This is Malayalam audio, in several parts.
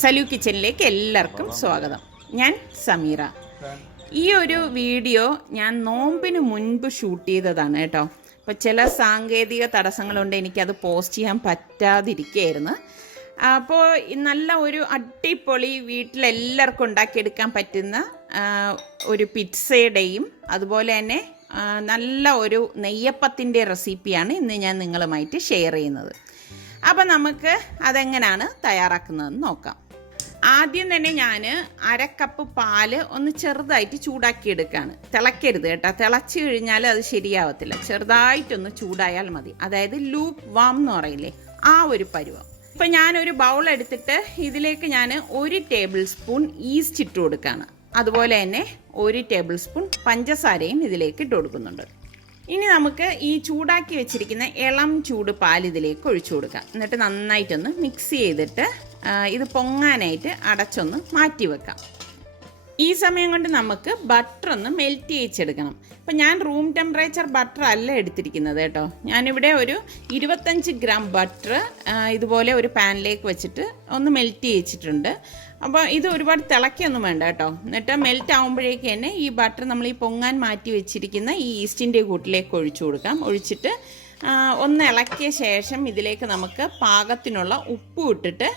സലു കിച്ചണിലേക്ക് എല്ലാവർക്കും സ്വാഗതം. ഞാൻ സമീറ. ഈ ഒരു വീഡിയോ ഞാൻ നോമ്പിന് മുൻപ് ഷൂട്ട് ചെയ്തതാണ് കേട്ടോ. അപ്പോൾ ചില സാങ്കേതിക തടസ്സങ്ങളുണ്ട്, എനിക്കത് പോസ്റ്റ് ചെയ്യാൻ പറ്റാതിരിക്കുകയായിരുന്നു. അപ്പോൾ നല്ല ഒരു അടിപൊളി വീട്ടിലെല്ലാവർക്കും ഉണ്ടാക്കിയെടുക്കാൻ പറ്റുന്ന ഒരു പിസ്സയുടെയും അതുപോലെ തന്നെ നല്ല ഒരു നെയ്യപ്പത്തിൻ്റെ റെസിപ്പിയാണ് ഇന്ന് ഞാൻ നിങ്ങളുമായിട്ട് ഷെയർ ചെയ്യുന്നത്. അപ്പം നമുക്ക് അതെങ്ങനെയാണ് തയ്യാറാക്കുന്നതെന്ന് നോക്കാം. ആദ്യം തന്നെ ഞാൻ 1/2 കപ്പ് പാല് ഒന്ന് ചെറുതായിട്ട് ചൂടാക്കി എടുക്കുകയാണ്. തിളക്കരുത് കേട്ടോ, തിളച്ച് കഴിഞ്ഞാൽ അത് ശരിയാവത്തില്ല. ചെറുതായിട്ടൊന്ന് ചൂടായാൽ മതി. അതായത് ലൂപ്പ് വാം എന്ന് പറയില്ലേ, ആ ഒരു പരുവം. ഇപ്പം ഞാനൊരു ബൗൾ എടുത്തിട്ട് ഇതിലേക്ക് ഞാൻ 1 ടേബിൾ സ്പൂൺ ഈസ്റ്റ് ഇട്ട് കൊടുക്കുകയാണ്. അതുപോലെ തന്നെ 1 ടേബിൾ സ്പൂൺ പഞ്ചസാരയും ഇതിലേക്ക് ഇട്ട് കൊടുക്കുന്നുണ്ട്. ഇനി നമുക്ക് ഈ ചൂടാക്കി വെച്ചിരിക്കുന്ന ഇളം ചൂട് പാൽ ഇതിലേക്ക് ഒഴിച്ചു കൊടുക്കാം. എന്നിട്ട് നന്നായിട്ടൊന്ന് മിക്സ് ചെയ്തിട്ട് ഇത് പൊങ്ങാനായിട്ട് അടച്ചൊന്ന് മാറ്റി വെക്കാം. ഈ സമയം കൊണ്ട് നമുക്ക് ബട്ടർ ഒന്ന് മെൽറ്റ് ചെയ്യിച്ചെടുക്കണം. അപ്പം ഞാൻ റൂം ടെമ്പറേച്ചർ ബട്ടർ അല്ല എടുത്തിരിക്കുന്നത് കേട്ടോ. ഞാനിവിടെ ഒരു 25 ഗ്രാം ബട്ടർ ഇതുപോലെ ഒരു പാനിലേക്ക് വെച്ചിട്ട് ഒന്ന് മെൽറ്റ് ചെയ്യിച്ചിട്ടുണ്ട്. അപ്പോൾ ഇത് ഒരുപാട് തിളക്കൊന്നും വേണ്ട കേട്ടോ. എന്നിട്ട് മെൽറ്റ് ആകുമ്പോഴേക്ക് തന്നെ ഈ ബട്ടർ നമ്മൾ ഈ പൊങ്ങാൻ മാറ്റി വെച്ചിരിക്കുന്ന ഈ ഈസ്റ്റിൻ്റെ കൂട്ടിലേക്ക് ഒഴിച്ചു കൊടുക്കാം. ഒഴിച്ചിട്ട് ഒന്ന് ഇളക്കിയ ശേഷം ഇതിലേക്ക് നമുക്ക് പാകത്തിനുള്ള ഉപ്പ് ഇട്ടിട്ട്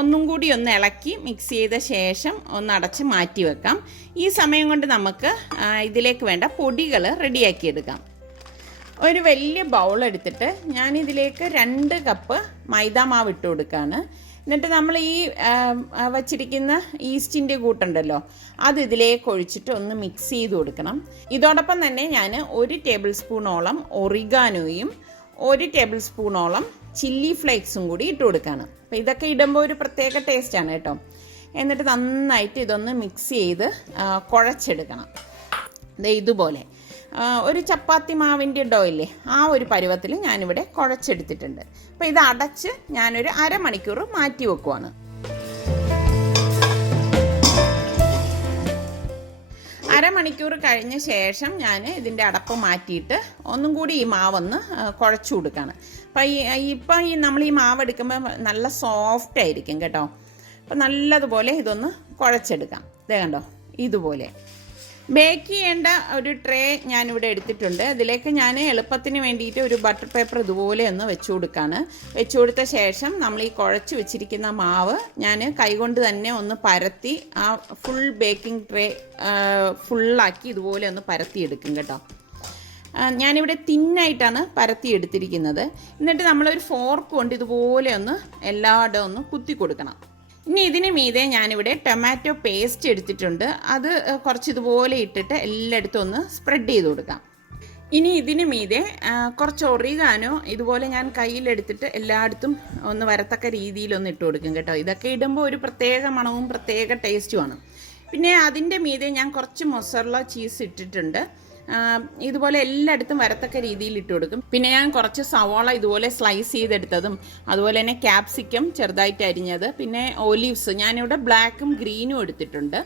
ഒന്നും കൂടി ഒന്ന് ഇളക്കി മിക്സ് ചെയ്ത ശേഷം ഒന്ന് അടച്ച് മാറ്റി വെക്കാം. ഈ സമയം കൊണ്ട് നമുക്ക് ഇതിലേക്ക് വേണ്ട പൊടികൾ റെഡിയാക്കിയെടുക്കാം. ഒരു വലിയ ബൗൾ എടുത്തിട്ട് ഞാനിതിലേക്ക് 2 കപ്പ് മൈദാമാവ് ഇട്ട് കൊടുക്കുകയാണ്. എന്നിട്ട് നമ്മൾ ഈ വച്ചിരിക്കുന്ന ഈസ്റ്റിൻ്റെ കൂട്ടുണ്ടല്ലോ, അത് ഇതിലേക്ക് ഒഴിച്ചിട്ട് ഒന്ന് മിക്സ് ചെയ്ത് കൊടുക്കണം. ഇതോടൊപ്പം തന്നെ ഞാൻ 1 ടേബിൾ സ്പൂണോളം ഒറിഗാനോയും 1 ടേബിൾ സ്പൂണോളം ചില്ലി ഫ്ലേക്സും കൂടി ഇട്ട് കൊടുക്കുകയാണ്. അപ്പോൾ ഇതൊക്കെ ഇടുമ്പോൾ ഒരു പ്രത്യേക ടേസ്റ്റാണ് കേട്ടോ. എന്നിട്ട് നന്നായിട്ട് ഇതൊന്ന് മിക്സ് ചെയ്ത് കുഴച്ചെടുക്കണം. ഇതുപോലെ ഒരു ചപ്പാത്തി മാവിൻ്റെ ഡോ ഇല്ലേ, ആ ഒരു പരുവത്തിൽ ഞാനിവിടെ കുഴച്ചെടുത്തിട്ടുണ്ട്. അപ്പോൾ ഇത് അടച്ച് ഞാനൊരു 1/2 മണിക്കൂർ മാറ്റി വെക്കുവാണ്. 1/2 മണിക്കൂർ കഴിഞ്ഞ ശേഷം ഞാൻ ഇതിൻ്റെ അടപ്പ് മാറ്റിയിട്ട് ഒന്നും കൂടി ഈ മാവൊന്ന് കുഴച്ചു കൊടുക്കുകയാണ്. അപ്പം നമ്മൾ ഈ മാവ് എടുക്കുമ്പോൾ നല്ല സോഫ്റ്റ് ആയിരിക്കും കേട്ടോ. അപ്പം നല്ലതുപോലെ ഇതൊന്ന് കുഴച്ചെടുക്കാം. ഇതേ കണ്ടോ, ഇതുപോലെ. ബേക്ക് ചെയ്യേണ്ട ഒരു ട്രേ ഞാനിവിടെ എടുത്തിട്ടുണ്ട്. അതിലേക്ക് ഞാൻ എളുപ്പത്തിന് വേണ്ടിയിട്ട് ഒരു ബട്ടർ പേപ്പർ ഇതുപോലെ ഒന്ന് വെച്ചു കൊടുക്കുകയാണ്. വെച്ചു കൊടുത്ത ശേഷം നമ്മൾ ഈ കുഴച്ച് വെച്ചിരിക്കുന്ന മാവ് ഞാൻ കൈകൊണ്ട് തന്നെ ഒന്ന് പരത്തി ആ ഫുൾ ബേക്കിംഗ് ട്രേ ഫുള്ളാക്കി ഇതുപോലെ ഒന്ന് പരത്തിയെടുക്കും കേട്ടോ. ഞാനിവിടെ തിന്നായിട്ടാണ് പരത്തി എടുത്തിരിക്കുന്നത്. എന്നിട്ട് നമ്മളൊരു ഫോർക്ക് കൊണ്ട് ഇതുപോലെ ഒന്ന് എല്ലായിടവും ഒന്ന് കുത്തി കൊടുക്കണം. ഇനി ഇതിന് മീതെ ഞാനിവിടെ ടൊമാറ്റോ പേസ്റ്റ് എടുത്തിട്ടുണ്ട്. അത് കുറച്ച് ഇതുപോലെ ഇട്ടിട്ട് എല്ലായിടത്തും ഒന്ന് സ്പ്രെഡ് ചെയ്ത് കൊടുക്കാം. ഇനി ഇതിന് മീതെ കുറച്ച് ഒറിഗാനോ ഇതുപോലെ ഞാൻ കയ്യിലെടുത്തിട്ട് എല്ലായിടത്തും ഒന്ന് വരത്തക്ക രീതിയിലൊന്ന് ഇട്ട് കൊടുക്കും കേട്ടോ. ഇതൊക്കെ ഇടുമ്പോൾ ഒരു പ്രത്യേക മണവും പ്രത്യേക ടേസ്റ്റുമാണ്. പിന്നെ അതിൻ്റെ മീതെ ഞാൻ കുറച്ച് മൊസറല്ല ചീസ് ഇട്ടിട്ടുണ്ട്. ഇതുപോലെ എല്ലായിടത്തും വരത്തക്ക രീതിയിൽ ഇട്ട് കൊടുക്കും. പിന്നെ ഞാൻ കുറച്ച് സവാള ഇതുപോലെ സ്ലൈസ് ചെയ്തെടുത്തതും അതുപോലെ തന്നെ ക്യാപ്സിക്കം ചെറുതായിട്ട് അരിഞ്ഞത്, പിന്നെ ഒലീവ്സ് ഞാനിവിടെ ബ്ലാക്കും ഗ്രീനും എടുത്തിട്ടുണ്ട്.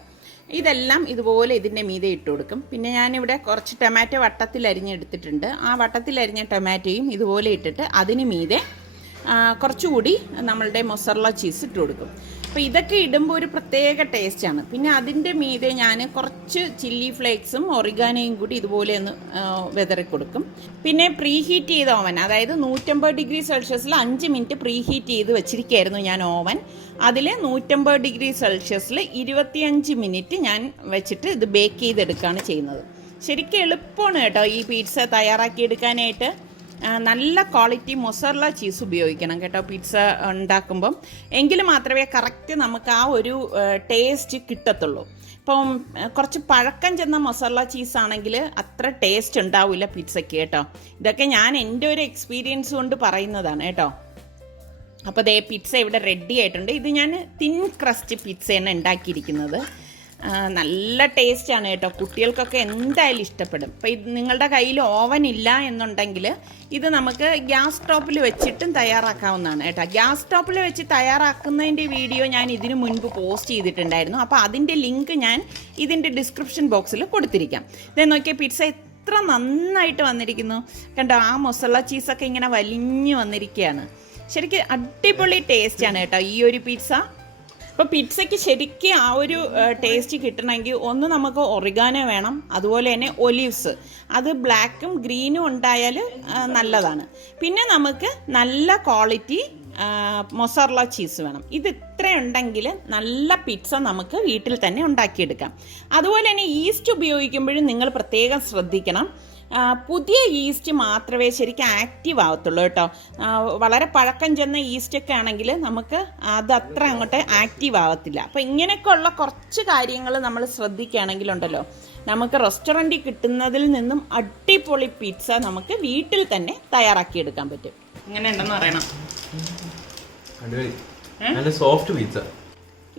ഇതെല്ലാം ഇതുപോലെ ഇതിൻ്റെ മീതെ ഇട്ട് കൊടുക്കും. പിന്നെ ഞാനിവിടെ കുറച്ച് ടൊമാറ്റോ വട്ടത്തിൽ അരിഞ്ഞെടുത്തിട്ടുണ്ട്. ആ വട്ടത്തിൽ അരിഞ്ഞ ടൊമാറ്റോയും ഇതുപോലെ ഇട്ടിട്ട് അതിന് മീതെ കുറച്ചുകൂടി നമ്മളുടെ മൊസറല്ല ചീസ് ഇട്ട് കൊടുക്കും. അപ്പോൾ ഇതൊക്കെ ഇടുമ്പോൾ ഒരു പ്രത്യേക ടേസ്റ്റാണ്. പിന്നെ അതിൻ്റെ മീതെ ഞാൻ കുറച്ച് ചില്ലി ഫ്ലേക്സും ഒറിഗാനോയും കൂടി ഇതുപോലെ ഒന്ന് വെതറി കൊടുക്കും. പിന്നെ പ്രീ ഹീറ്റ് ചെയ്ത ഓവൻ, അതായത് 150 ഡിഗ്രി സെൽഷ്യസിൽ 5 മിനിറ്റ് പ്രീ ഹീറ്റ് ചെയ്ത് വെച്ചിരിക്കുകയായിരുന്നു ഞാൻ ഓവൻ. അതിൽ 150 ഡിഗ്രി സെൽഷ്യസിൽ 25 മിനിറ്റ് ഞാൻ വെച്ചിട്ട് ഇത് ബേക്ക് ചെയ്തെടുക്കുകയാണ് ചെയ്യുന്നത്. ശരിക്കും എളുപ്പമാണ് കേട്ടോ ഈ പിസ്സ തയ്യാറാക്കിയെടുക്കാനായിട്ട്. നല്ല ക്വാളിറ്റി മൊസറല്ല ചീസ് ഉപയോഗിക്കണം കേട്ടോ പിസ്സ ഉണ്ടാക്കുമ്പം. എങ്കിൽ മാത്രമേ കറക്റ്റ് നമുക്ക് ആ ഒരു ടേസ്റ്റ് കിട്ടത്തുള്ളൂ. ഇപ്പം കുറച്ച് പഴക്കം ചെന്ന മൊസറല്ല ചീസാണെങ്കിൽ അത്ര ടേസ്റ്റ് ഉണ്ടാവില്ല പിസ്സയ്ക്ക് കേട്ടോ. ഇതൊക്കെ ഞാൻ എൻ്റെ ഒരു എക്സ്പീരിയൻസ് കൊണ്ട് പറയുന്നതാണ് കേട്ടോ. അപ്പോൾ ദേ പിസ്സ ഇവിടെ റെഡി ആയിട്ടുണ്ട്. ഇത് ഞാൻ തിൻ ക്രസ്റ്റ് പിസ്സയാണ് ഉണ്ടാക്കിയിരിക്കുന്നത്. നല്ല ടേസ്റ്റാണ് കേട്ടോ. കുട്ടികൾക്കൊക്കെ എന്തായാലും ഇഷ്ടപ്പെടും. അപ്പോൾ ഇത് നിങ്ങളുടെ കയ്യിൽ ഓവൻ ഇല്ല എന്നുണ്ടെങ്കിൽ ഇത് നമുക്ക് ഗ്യാസ് സ്റ്റോപ്പിൽ വെച്ചിട്ടും തയ്യാറാക്കാവുന്നതാണ് കേട്ടോ. ഗ്യാസ് സ്റ്റോപ്പിൽ വെച്ച് തയ്യാറാക്കുന്നതിൻ്റെ വീഡിയോ ഞാൻ ഇതിനു മുൻപ് പോസ്റ്റ് ചെയ്തിട്ടുണ്ടായിരുന്നു. അപ്പോൾ അതിൻ്റെ ലിങ്ക് ഞാൻ ഇതിൻ്റെ ഡിസ്ക്രിപ്ഷൻ ബോക്സിൽ കൊടുത്തിരിക്കാം. ഇത് നോക്കിയാൽ പിസ്സ എത്ര നന്നായിട്ട് വന്നിരിക്കുന്നു കണ്ടോ. ആ മൊസറല്ല ചീസൊക്കെ ഇങ്ങനെ വലിഞ്ഞു വന്നിരിക്കുകയാണ്. ശരിക്കും അടിപൊളി ടേസ്റ്റാണ് കേട്ടോ ഈ ഒരു പിസ്സ. അപ്പോൾ പിസ്സയ്ക്ക് ശരിക്കും ആ ഒരു ടേസ്റ്റ് കിട്ടണമെങ്കിൽ ഒന്ന് നമുക്ക് ഒറിഗാനോ വേണം, അതുപോലെ തന്നെ ഒലിവ്സ്, അത് ബ്ലാക്കും ഗ്രീനും ഉണ്ടായാൽ നല്ലതാണ്. പിന്നെ നമുക്ക് നല്ല ക്വാളിറ്റി മൊസറല്ല ചീസ് വേണം. ഇത് ഇത്ര ഉണ്ടെങ്കിൽ നല്ല പിസ്സ നമുക്ക് വീട്ടിൽ തന്നെ ഉണ്ടാക്കിയെടുക്കാം. അതുപോലെ തന്നെ ഈസ്റ്റ് ഉപയോഗിക്കുമ്പോഴും നിങ്ങൾ പ്രത്യേകം ശ്രദ്ധിക്കണം. പുതിയ ഈസ്റ്റ് മാത്രമേ ശരിക്കും ആക്റ്റീവ് ആവത്തുള്ളൂ കേട്ടോ. വളരെ പഴക്കം ചെന്ന ഈസ്റ്റൊക്കെ ആണെങ്കിൽ നമുക്ക് അത് അത്ര അങ്ങോട്ട് ആക്റ്റീവ് ആവത്തില്ല. അപ്പോൾ ഇങ്ങനെയൊക്കെയുള്ള കുറച്ച് കാര്യങ്ങൾ നമ്മൾ ശ്രദ്ധിക്കുകയാണെങ്കിലുണ്ടല്ലോ, നമുക്ക് റെസ്റ്റോറൻറ്റിൽ കിട്ടുന്നതിൽ നിന്നും അടിപൊളി പിസ്സ നമുക്ക് വീട്ടിൽ തന്നെ തയ്യാറാക്കിയെടുക്കാൻ പറ്റും. ഇങ്ങനെ ഉണ്ടെന്ന് പറയണം. Soft pizza.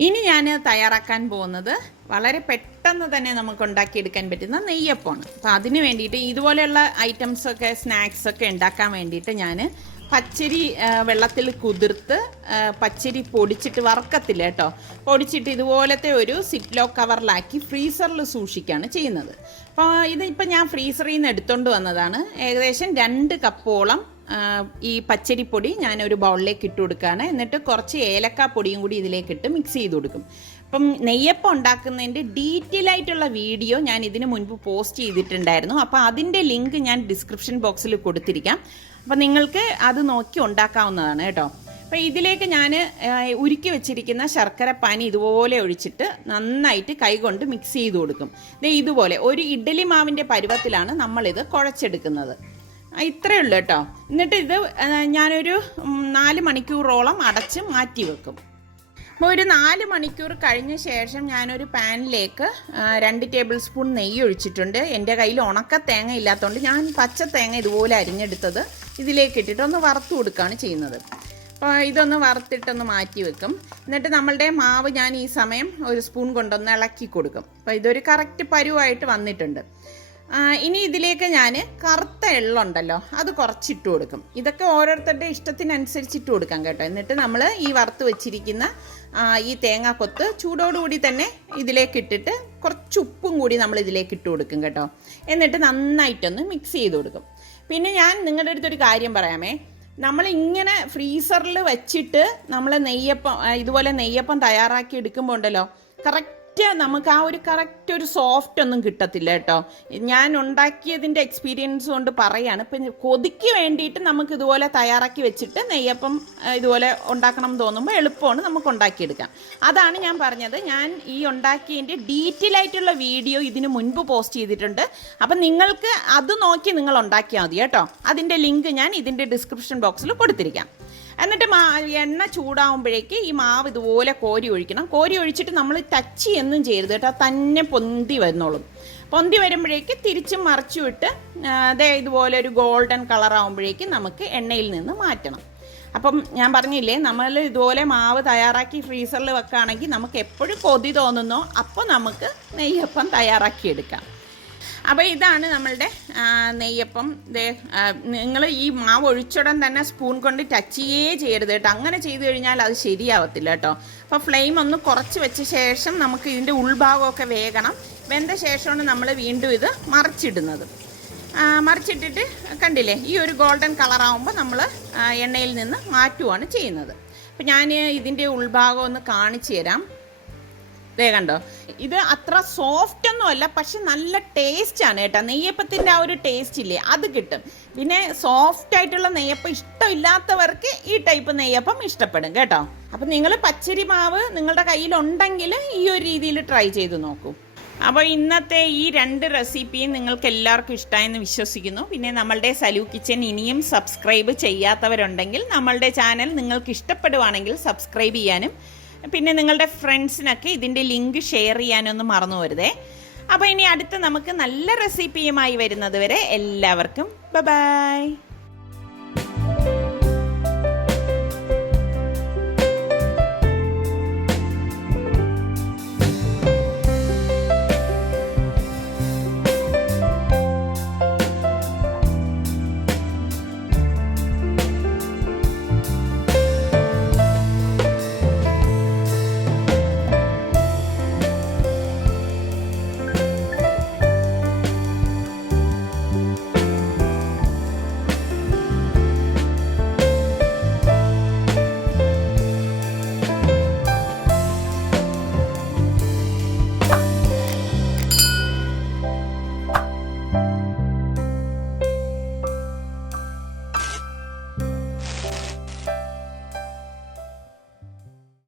ഇനി ഞാൻ തയ്യാറാക്കാൻ പോകുന്നത് വളരെ പെട്ടെന്ന് തന്നെ നമുക്ക് ഉണ്ടാക്കിയെടുക്കാൻ പറ്റുന്ന നെയ്യപ്പമാണ്. അപ്പോൾ അതിന് വേണ്ടിയിട്ട് ഇതുപോലെയുള്ള ഐറ്റംസൊക്കെ സ്നാക്സൊക്കെ ഉണ്ടാക്കാൻ വേണ്ടിയിട്ട് ഞാൻ പച്ചരി വെള്ളത്തിൽ കുതിർത്ത് പച്ചരി പൊടിച്ചിട്ട് വറക്കത്തില്ല കേട്ടോ, പൊടിച്ചിട്ട് ഇതുപോലത്തെ ഒരു സിപ്ലോ കവറിലാക്കി ഫ്രീസറിൽ സൂക്ഷിക്കുകയാണ് ചെയ്യുന്നത്. അപ്പോൾ ഇതിപ്പോൾ ഞാൻ ഫ്രീസറിൽ നിന്ന് എടുത്തുകൊണ്ട് വന്നതാണ്. ഏകദേശം 2 കപ്പോളം ഈ പച്ചരിപ്പൊടി ഞാനൊരു ബൗളിലേക്ക് ഇട്ട് കൊടുക്കുകയാണ്. എന്നിട്ട് കുറച്ച് ഏലക്കാപ്പൊടിയും കൂടി ഇതിലേക്കിട്ട് മിക്സ് ചെയ്ത് കൊടുക്കും. അപ്പം നെയ്യപ്പം ഉണ്ടാക്കുന്നതിൻ്റെ ഡീറ്റെയിൽ ആയിട്ടുള്ള വീഡിയോ ഞാൻ ഇതിന് മുൻപ് പോസ്റ്റ് ചെയ്തിട്ടുണ്ടായിരുന്നു. അപ്പോൾ അതിൻ്റെ ലിങ്ക് ഞാൻ ഡിസ്ക്രിപ്ഷൻ ബോക്സിൽ കൊടുത്തിരിക്കാം. അപ്പോൾ നിങ്ങൾക്ക് അത് നോക്കി ഉണ്ടാക്കാവുന്നതാണ് കേട്ടോ. അപ്പോൾ ഇതിലേക്ക് ഞാൻ ഉരുക്കി വെച്ചിരിക്കുന്ന ശർക്കര പാനി ഇതുപോലെ ഒഴിച്ചിട്ട് നന്നായിട്ട് കൈകൊണ്ട് മിക്സ് ചെയ്ത് കൊടുക്കും. ഇതുപോലെ ഒരു ഇഡ്ഡലി മാവിൻ്റെ പരുവത്തിലാണ് നമ്മളിത് കുഴച്ചെടുക്കുന്നത്. ഇത്രയേ ഉള്ളൂ കേട്ടോ. എന്നിട്ട് ഇത് ഞാനൊരു 4 മണിക്കൂറോളം അടച്ച് മാറ്റി വെക്കും. അപ്പോൾ ഒരു 4 മണിക്കൂർ കഴിഞ്ഞ ശേഷം ഞാനൊരു പാനിലേക്ക് 2 ടേബിൾ സ്പൂൺ നെയ്യ് ഒഴിച്ചിട്ടുണ്ട്. എൻ്റെ കയ്യിൽ ഉണക്ക തേങ്ങ ഇല്ലാത്തതുകൊണ്ട് ഞാൻ പച്ച തേങ്ങ ഇതുപോലെ അരിഞ്ഞെടുത്തത് ഇതിലേക്ക് ഇട്ടിട്ട് ഒന്ന് വറുത്ത് കൊടുക്കുകയാണ് ചെയ്യുന്നത്. അപ്പോൾ ഇതൊന്ന് വറുത്തിട്ടൊന്ന് മാറ്റി വെക്കും. എന്നിട്ട് നമ്മളുടെ മാവ് ഞാൻ ഈ സമയം ഒരു സ്പൂൺ കൊണ്ടൊന്ന് ഇളക്കി കൊടുക്കും. അപ്പോൾ ഇതൊരു കറക്റ്റ് പരുവായിട്ട് വന്നിട്ടുണ്ട്. ഇനി ഇതിലേക്ക് ഞാൻ കറുത്ത എള്ളുണ്ടല്ലോ അത് കുറച്ചിട്ട് കൊടുക്കും. ഇതൊക്കെ ഓരോരുത്തരുടെ ഇഷ്ടത്തിനനുസരിച്ച് ഇട്ട് കൊടുക്കാം കേട്ടോ. എന്നിട്ട് നമ്മൾ ഈ വറുത്ത് വെച്ചിരിക്കുന്ന ഈ തേങ്ങാക്കൊത്ത് ചൂടോടുകൂടി തന്നെ ഇതിലേക്ക് ഇട്ടിട്ട് കുറച്ച് ഉപ്പും കൂടി നമ്മൾ ഇതിലേക്ക് ഇട്ട് കൊടുക്കും കേട്ടോ. എന്നിട്ട് നന്നായിട്ടൊന്ന് മിക്സ് ചെയ്ത് കൊടുക്കും. പിന്നെ ഞാൻ നിങ്ങളുടെ അടുത്തൊരു കാര്യം പറയാമേ, നമ്മളിങ്ങനെ ഫ്രീസറിൽ വെച്ചിട്ട് നമ്മൾ നെയ്യപ്പം ഇതുപോലെ നെയ്യപ്പം തയ്യാറാക്കി എടുക്കുമ്പോൾ ഉണ്ടല്ലോ, നമുക്ക് ആ ഒരു കറക്റ്റ് ഒരു സോഫ്റ്റ് ഒന്നും കിട്ടത്തില്ല കേട്ടോ. ഞാൻ ഉണ്ടാക്കിയതിൻ്റെ എക്സ്പീരിയൻസ് കൊണ്ട് പറയാണ്. ഇപ്പം കൊതിക്ക് വേണ്ടിയിട്ട് നമുക്ക് ഇതുപോലെ തയ്യാറാക്കി വെച്ചിട്ട് നെയ്യപ്പം ഇതുപോലെ ഉണ്ടാക്കണം എന്ന് തോന്നുമ്പോൾ എളുപ്പമാണ് നമുക്ക് ഉണ്ടാക്കിയെടുക്കാം. അതാണ് ഞാൻ പറഞ്ഞത്. ഞാൻ ഈ ഉണ്ടാക്കിയതിൻ്റെ ഡീറ്റെയിൽ ആയിട്ടുള്ള വീഡിയോ ഇതിന് മുൻപ് പോസ്റ്റ് ചെയ്തിട്ടുണ്ട്. അപ്പം നിങ്ങൾക്ക് അത് നോക്കി നിങ്ങൾ ഉണ്ടാക്കിയാൽ മതി കേട്ടോ. അതിൻ്റെ ലിങ്ക് ഞാൻ ഇതിൻ്റെ ഡിസ്ക്രിപ്ഷൻ ബോക്സിൽ കൊടുത്തിരിക്കാം. എന്നിട്ട് എണ്ണ ചൂടാവുമ്പോഴേക്ക് ഈ മാവ് ഇതുപോലെ കോരി ഒഴിക്കണം. കോരി ഒഴിച്ചിട്ട് നമ്മൾ ടച്ച് എന്നും ചെയ്യരുത് കേട്ടോ, തന്നെ പൊന്തി വരുന്നോളും. പൊന്തി വരുമ്പോഴേക്ക് തിരിച്ചും മറിച്ചും ഇട്ട് ഇതുപോലെ ഒരു ഗോൾഡൻ കളർ ആകുമ്പോഴേക്കും നമുക്ക് എണ്ണയിൽ നിന്ന് മാറ്റണം. അപ്പം ഞാൻ പറഞ്ഞില്ലേ, നമ്മൾ ഇതുപോലെ മാവ് തയ്യാറാക്കി ഫ്രീസറിൽ വെക്കുകയാണെങ്കിൽ നമുക്ക് എപ്പോഴും കൊതി തോന്നുന്നോ അപ്പോൾ നമുക്ക് നെയ്യപ്പം തയ്യാറാക്കിയെടുക്കാം. അപ്പോൾ ഇതാണ് നമ്മളുടെ നെയ്യപ്പം. നിങ്ങൾ ഈ മാവ് ഒഴിച്ചുടൻ തന്നെ സ്പൂൺ കൊണ്ട് ടച്ച് ചെയ്യരുത് കേട്ടോ. അങ്ങനെ ചെയ്ത് കഴിഞ്ഞാൽ അത് ശരിയാവത്തില്ല കേട്ടോ. അപ്പോൾ ഫ്ലെയിം ഒന്ന് കുറച്ച് വെച്ച ശേഷം നമുക്ക് ഇതിൻ്റെ ഉൾഭാഗമൊക്കെ വേകണം. വെന്ത ശേഷമാണ് നമ്മൾ വീണ്ടും ഇത് മറിച്ചിടുന്നത്. മറിച്ചിട്ടിട്ട് കണ്ടില്ലേ, ഈ ഒരു ഗോൾഡൻ കളറാകുമ്പോൾ നമ്മൾ എണ്ണയിൽ നിന്ന് മാറ്റുകയാണ് ചെയ്യുന്നത്. അപ്പോൾ ഞാൻ ഇതിൻ്റെ ഉൾഭാഗം ഒന്ന് കാണിച്ചു തരാം. കണ്ടോ, ഇത് അത്ര സോഫ്റ്റ് ഒന്നും അല്ല, പക്ഷെ നല്ല ടേസ്റ്റാണ് കേട്ടോ. നെയ്യപ്പത്തിൻ്റെ ആ ഒരു ടേസ്റ്റ് ഇല്ലേ, അത് കിട്ടും. പിന്നെ സോഫ്റ്റ് ആയിട്ടുള്ള നെയ്യപ്പം ഇഷ്ടമില്ലാത്തവർക്ക് ഈ ടൈപ്പ് നെയ്യപ്പം ഇഷ്ടപ്പെടും കേട്ടോ. അപ്പം നിങ്ങൾ പച്ചരി മാവ് നിങ്ങളുടെ കയ്യിലുണ്ടെങ്കിൽ ഈ ഒരു രീതിയിൽ ട്രൈ ചെയ്ത് നോക്കൂ. അപ്പോൾ ഇന്നത്തെ ഈ 2 റെസിപ്പിയും നിങ്ങൾക്ക് എല്ലാവർക്കും ഇഷ്ടമായെന്ന് വിശ്വസിക്കുന്നു. പിന്നെ നമ്മളുടെ സലു കിച്ചൻ ഇനിയും സബ്സ്ക്രൈബ് ചെയ്യാത്തവരുണ്ടെങ്കിൽ നമ്മളുടെ ചാനൽ നിങ്ങൾക്ക് ഇഷ്ടപ്പെടുവാണെങ്കിൽ സബ്സ്ക്രൈബ് ചെയ്യാനും പിന്നെ നിങ്ങളുടെ ഫ്രണ്ട്സിനൊക്കെ ഇതിൻ്റെ ലിങ്ക് ഷെയർ ചെയ്യാനൊന്നും മറന്നു പോരുതേ. അപ്പോൾ ഇനി അടുത്ത് നമുക്ക് നല്ല റെസിപ്പിയുമായി വരുന്നത് വരെ എല്ലാവർക്കും ബൈ.